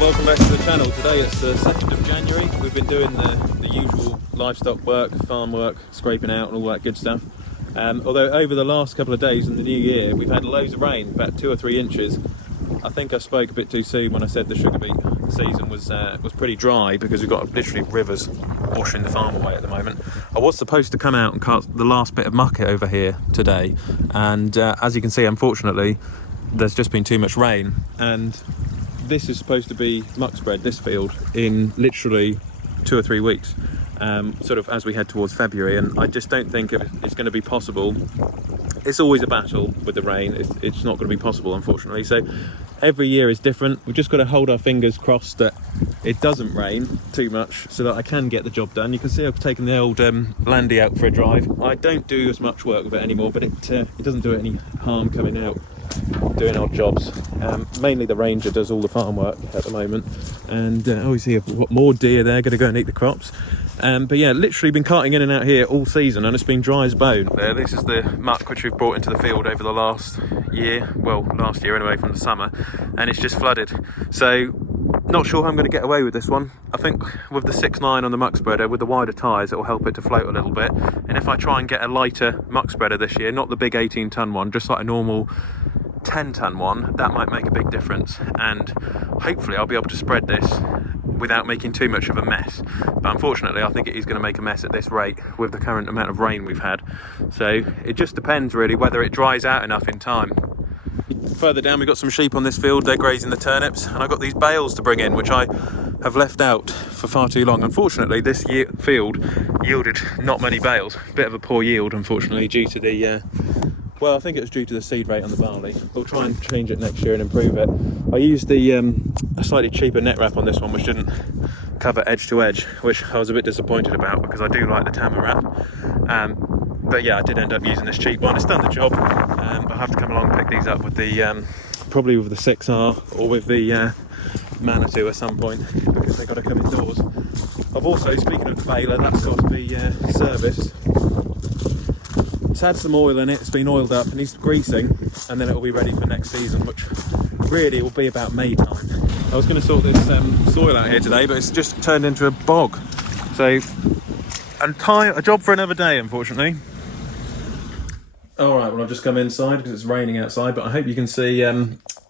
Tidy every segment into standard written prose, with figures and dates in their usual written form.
welcome back to the channel. Today it's the 2nd of January. We've been doing the usual livestock work, farm work, scraping out and all that good stuff. Although over the last couple of days in the new year we've had loads of rain, about 2 or 3 inches. I think I spoke a bit too soon when I said the sugar beet season was pretty dry, because we've got literally rivers washing the farm away at the moment. I was supposed to come out and cast the last bit of muck over here today, and as you can see, unfortunately there's just been too much rain, and this is supposed to be muck spread, this field, in literally 2 or 3 weeks, sort of as we head towards February, and I just don't think it's going to be possible. It's always a battle with the rain. It's not going to be possible, unfortunately. So every year is different. We've just got to hold our fingers crossed that it doesn't rain too much so that I can get the job done. You can see I've taken the old Landy out for a drive. I don't do as much work with it anymore, but it doesn't do it any harm coming out doing odd jobs. Mainly the ranger does all the farm work at the moment, and obviously I've got more deer there going to go and eat the crops. But yeah, literally been carting in and out here all season, and it's been dry as bone. There, this is the muck which we've brought into the field over the last year, well, last year anyway, from the summer, and it's just flooded. So not sure how I'm going to get away with this one. I think with the 6.9 on the muck spreader, with the wider tyres, it will help it to float a little bit. And if I try and get a lighter muck spreader this year, not the big 18-ton one, just like a normal 10-ton one, that might make a big difference, and hopefully I'll be able to spread this without making too much of a mess. But unfortunately I think it is going to make a mess at this rate with the current amount of rain we've had. So it just depends really whether it dries out enough in time. Further down we've got some sheep on this field. They're grazing the turnips, and I've got these bales to bring in which I have left out for far too long. Unfortunately this field yielded not many bales. Bit of a poor yield, unfortunately, due to the well, I think it was due to the seed rate on the barley. We'll try and change it next year and improve it. I used the a slightly cheaper net wrap on this one, which didn't cover edge to edge, which I was a bit disappointed about because I do like the Tama wrap. But yeah, I did end up using this cheap one. It's done the job. I'll have to come along and pick these up with the probably with the 6R or with the Manitou at some point, because they've got to come indoors. I've also, speaking of the baler, that's got to be serviced. It's had some oil in it, it's been oiled up, it needs greasing, and then it will be ready for next season, which really will be about May time. I was going to sort this soil out here today, but it's just turned into a bog. So, a job for another day, unfortunately. Alright, well I've just come inside because it's raining outside, but I hope you can see,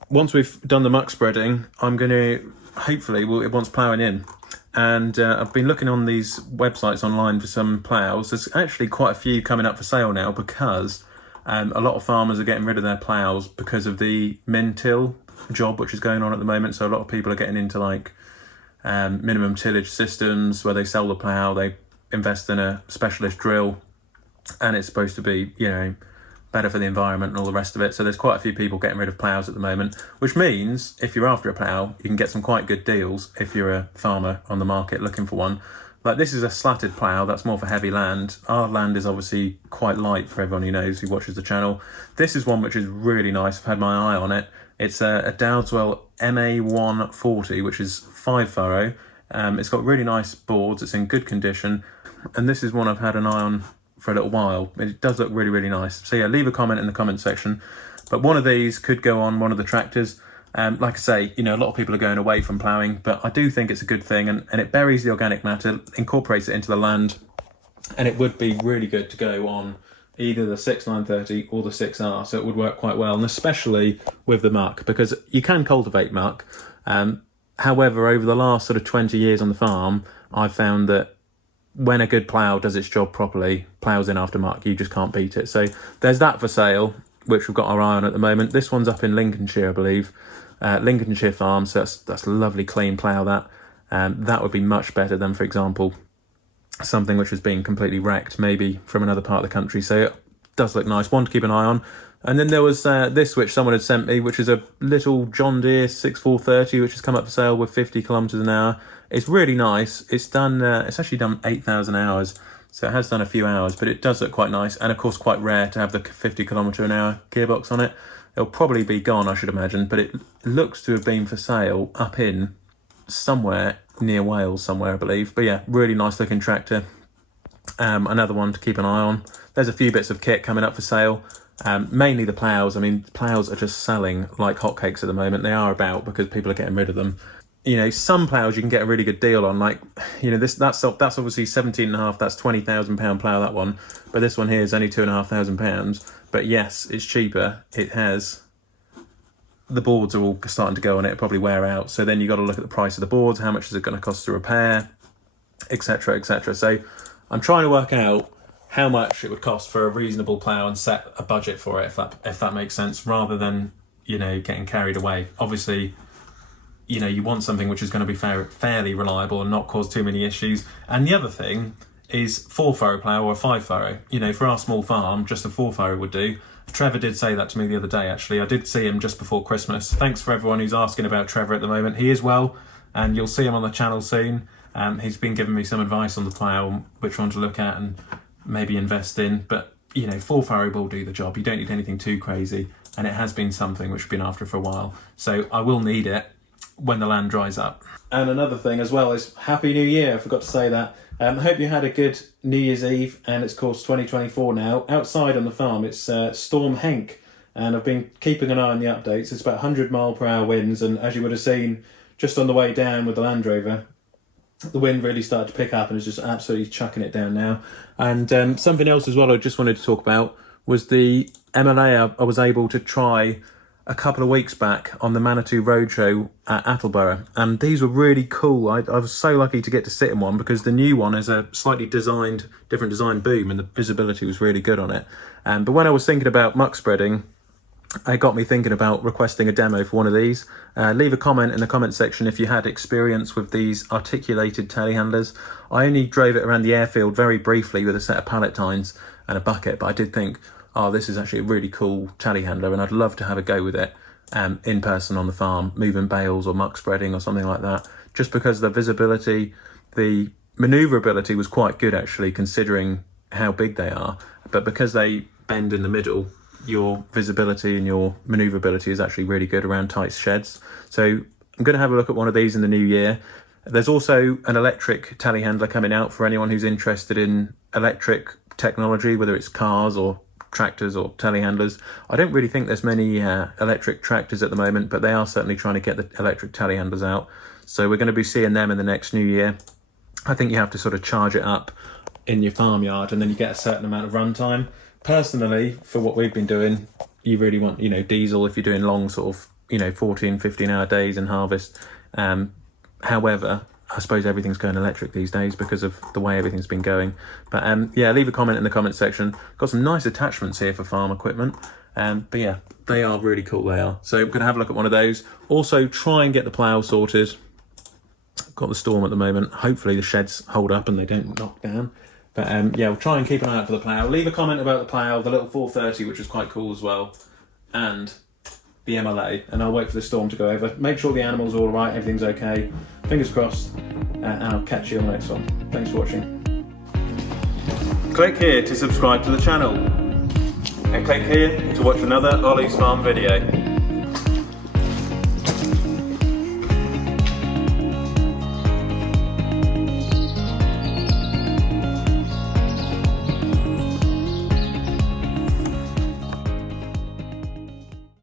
once we've done the muck spreading, I'm going to, hopefully, it wants ploughing in. And I've been looking on these websites online for some ploughs. There's actually quite a few coming up for sale now, because a lot of farmers are getting rid of their ploughs because of the min-till job which is going on at the moment. So a lot of people are getting into like minimum tillage systems where they sell the plough, they invest in a specialist drill, and it's supposed to be, you know, better for the environment and all the rest of it. So there's quite a few people getting rid of ploughs at the moment, which means if you're after a plough, you can get some quite good deals if you're a farmer on the market looking for one. Like, this is a slatted plough, that's more for heavy land. Our land is obviously quite light, for everyone who knows, who watches the channel. This is one which is really nice. I've had my eye on it. It's a Dowdeswell MA140, which is 5 furrow. It's got really nice boards, it's in good condition, and this is one I've had an eye on for a little while. It does look really, really nice. So yeah, leave a comment in the comment section. But one of these could go on one of the tractors. Like I say, you know, a lot of people are going away from ploughing, but I do think it's a good thing, and it buries the organic matter, incorporates it into the land, and it would be really good to go on either the 6.930 or the 6R, so it would work quite well, and especially with the muck, because you can cultivate muck. However, over the last sort of 20 years on the farm, I've found that when a good plough does its job properly, ploughs in after muck, you just can't beat it. So there's that for sale, which we've got our eye on at the moment. This one's up in Lincolnshire, I believe. Lincolnshire Farm, so that's a lovely clean plough, that. That would be much better than, for example, something which was being completely wrecked, maybe from another part of the country. So it does look nice, one to keep an eye on. And then there was this, which someone had sent me, which is a little John Deere 6430, which has come up for sale with 50 kilometres an hour. It's really nice. It's done. It's actually done 8,000 hours, so it has done a few hours, but it does look quite nice, and of course quite rare to have the 50 kilometre an hour gearbox on it. It'll probably be gone, I should imagine, but it looks to have been for sale up in somewhere near Wales, somewhere I believe. But yeah, really nice looking tractor. Another one to keep an eye on. There's a few bits of kit coming up for sale. Mainly the ploughs. I mean, ploughs are just selling like hotcakes at the moment. They are about because people are getting rid of them. you know, some ploughs you can get a really good deal on. Like, you know, that's obviously 17.5. That's £20,000 plough, that one. But this one here is only £2,500. But yes, it's cheaper. It has, the boards are all starting to go on it, probably wear out. So then you got to look at the price of the boards. How much is it going to cost to repair, etc., etc. So I'm trying to work out how much it would cost for a reasonable plough and set a budget for it, if that makes sense, rather than, you know, getting carried away. Obviously, you know, you want something which is going to be fairly reliable and not cause too many issues. And the other thing is 4-furrow plough or a 5-furrow. You know, for our small farm, just a 4-furrow would do. Trevor did say that to me the other day, actually. I did see him just before Christmas. Thanks for everyone who's asking about Trevor at the moment. He is well, and you'll see him on the channel soon. He's been giving me some advice on the plough, which one to look at and maybe invest in. But, you know, 4-furrow will do the job. You don't need anything too crazy. And it has been something which we've been after for a while. So I will need it when the land dries up. And another thing as well is Happy New Year. I forgot to say that. I hope you had a good New Year's Eve, and it's of course 2024 now. Outside on the farm, it's Storm Henk, and I've been keeping an eye on the updates. It's about 100-mile-per-hour winds, and as you would have seen just on the way down with the Land Rover, the wind really started to pick up and is just absolutely chucking it down now. And something else as well I just wanted to talk about was the MLA I was able to try a couple of weeks back on the Manitou Roadshow at Attleborough, and these were really cool. I was so lucky to get to sit in one because the new one is a slightly different design boom, and the visibility was really good on it. But when I was thinking about muck spreading, it got me thinking about requesting a demo for one of these. Leave a comment in the comment section if you had experience with these articulated telehandlers. I only drove it around the airfield very briefly with a set of pallet tines and a bucket, but I did think, oh, this is actually a really cool telehandler, and I'd love to have a go with it in person on the farm, moving bales or muck spreading or something like that. Just because the visibility, the manoeuvrability was quite good actually, considering how big they are. But because they bend in the middle, your visibility and your manoeuvrability is actually really good around tight sheds. So I'm going to have a look at one of these in the new year. There's also an electric telehandler coming out for anyone who's interested in electric technology, whether it's cars or tractors or telehandlers. I don't really think there's many electric tractors at the moment, but they are certainly trying to get the electric telehandlers out. So we're going to be seeing them in the next new year. I think you have to sort of charge it up in your farmyard and then you get a certain amount of runtime. Personally, for what we've been doing, you really want, you know, diesel if you're doing long sort of, you know, 14, 15-hour days in harvest. However, I suppose everything's going electric these days because of the way everything's been going. But yeah, leave a comment in the comment section. Got some nice attachments here for farm equipment. But yeah, they are really cool, they are. So I'm going to have a look at one of those. Also, try and get the plough sorted. Got the storm at the moment. Hopefully the sheds hold up and they don't knock down. But yeah, we'll try and keep an eye out for the plough. Leave a comment about the plough, the little 430, which was quite cool as well, and the MLA, and I'll wait for the storm to go over. Make sure the animal's all right, everything's okay. Fingers crossed, and I'll catch you on the next one. Thanks for watching. Click here to subscribe to the channel, and click here to watch another Olly's Farm video.